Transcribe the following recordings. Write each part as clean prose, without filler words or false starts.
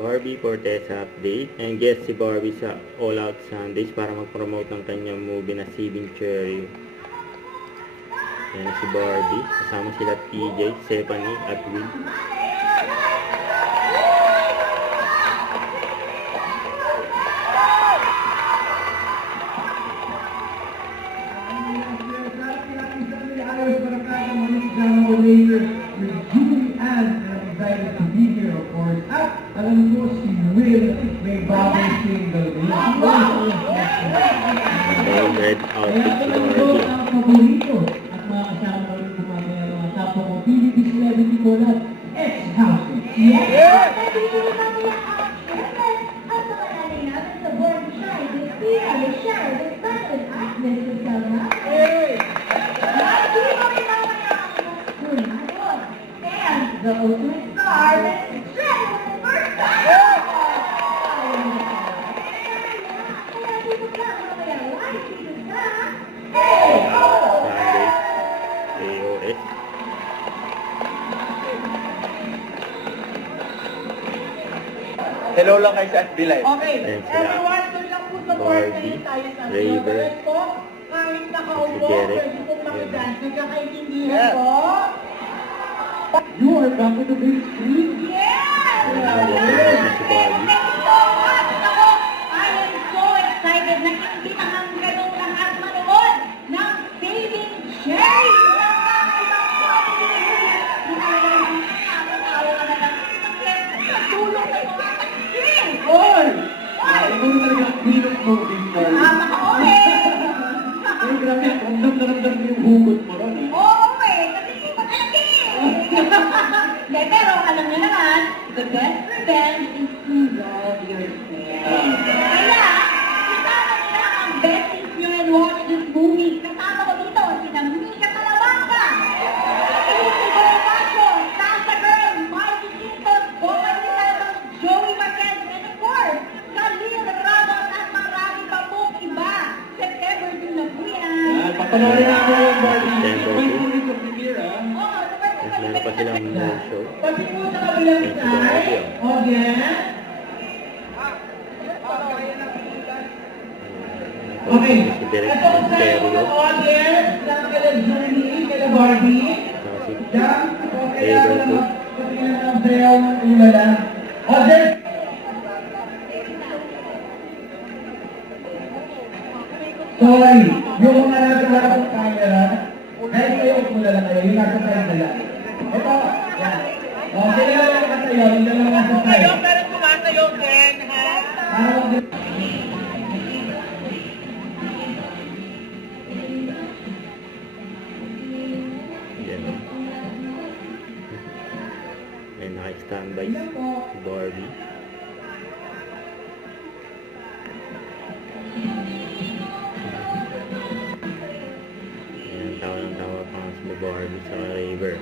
Barbie Fortesa update. And guest si Barbie sa All Out Sundays para mag-promote ng kanyang movie na Seeding Cherry. Yan si Barbie. Kasama sila TJ, Stephanie at Will. Alam ko si Will may bagong single. Red outfit si Barbie. Ang paborito at mga kasama ko rin kumamaya mga kapwa ko PBB Celebrity Collab X-House. Yes! Ang mga nanay natin sa Born Shy, the Tia, the Shy, the Standard at Mr. Selma. Lagi mo rin mamaya ang mga school natin. And the ultimate star, Mr. Trent, the first time! Kaya dito ka mamaya, live dito sa AOS. Hello lang kayo sa FB Live. Okay, Ayan sila. everyone, doon lang po sa Barbie, coordinate tayo sa Raver, Raver po. Kahit nakaupo, si Derek. pwede pong makidance. Nagkakaintindihan Yeah. po. You are back to the big screen. Yes! Ayan si Barbie. Thank you so much! Ako, I am so excited na imbitahan kayong lahat manood ng Saving Cherry! Natulong kayo mga takin! Oy! Ay, mo talaga ang pinot mo dito. Ay, grabe, ramdam na ramdam mo yung hugot mo ron. Oo eh, kasi hindi pa kalaki eh. Pero alam niyo naman, the best revenge is to love yourself. Kaya, isama niyo na ang besties niyo and watch this movie. Kasama ko dito, sina Mika Talabanga, Lucy Bonifacio, Sasha Girl, Mikey Quintos, Boy Rizal, Joey Marquez, and of course, Khalil Ramos at marami pa pong iba. September 2 na po yan. Papanoorin natin yung Barbie. September May 2. tuloy sa premiere, ah. Oo, Mas meron pa silang more show. Pati po sa kabilang Thank you, side. Barbie. Okay. Si Derek Ito po sa Montero. mga audience ng kala Journey, kala Barbie. Saka si Diyan, okay lang Raver naman. po. Kapilan ng sayaw ng ulala. Audience! Sorry, yung mga nasa ng camera, kahit kayo ulala kayo, yung nasa side nila. Ito, yan. O, sila lang yung kasayaw, yung dalawang nasa side. pero sumasayaw din, ha? Para mag- Yan. May naka-standby si Barbie. Ayan, tawa ng tawa pa nga si Barbie sa Raver.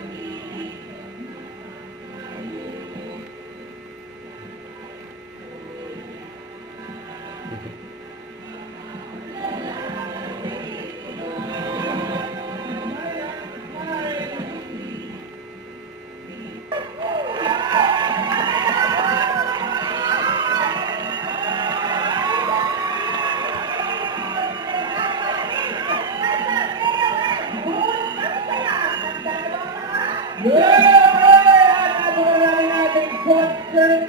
Yeah! At abangan natin concert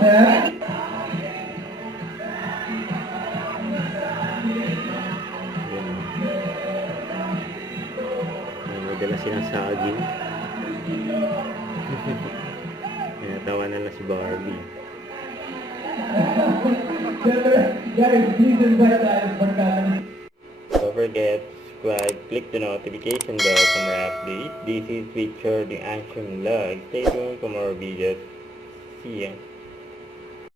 Sir? May dala silang saging. Natawa na lang si Barbie. Guys, please invite tayo sa barkada. Don't forget, subscribe, click the notification bell for more updates. This is Richard, the Action Vlog. Stay tuned for more videos. See ya.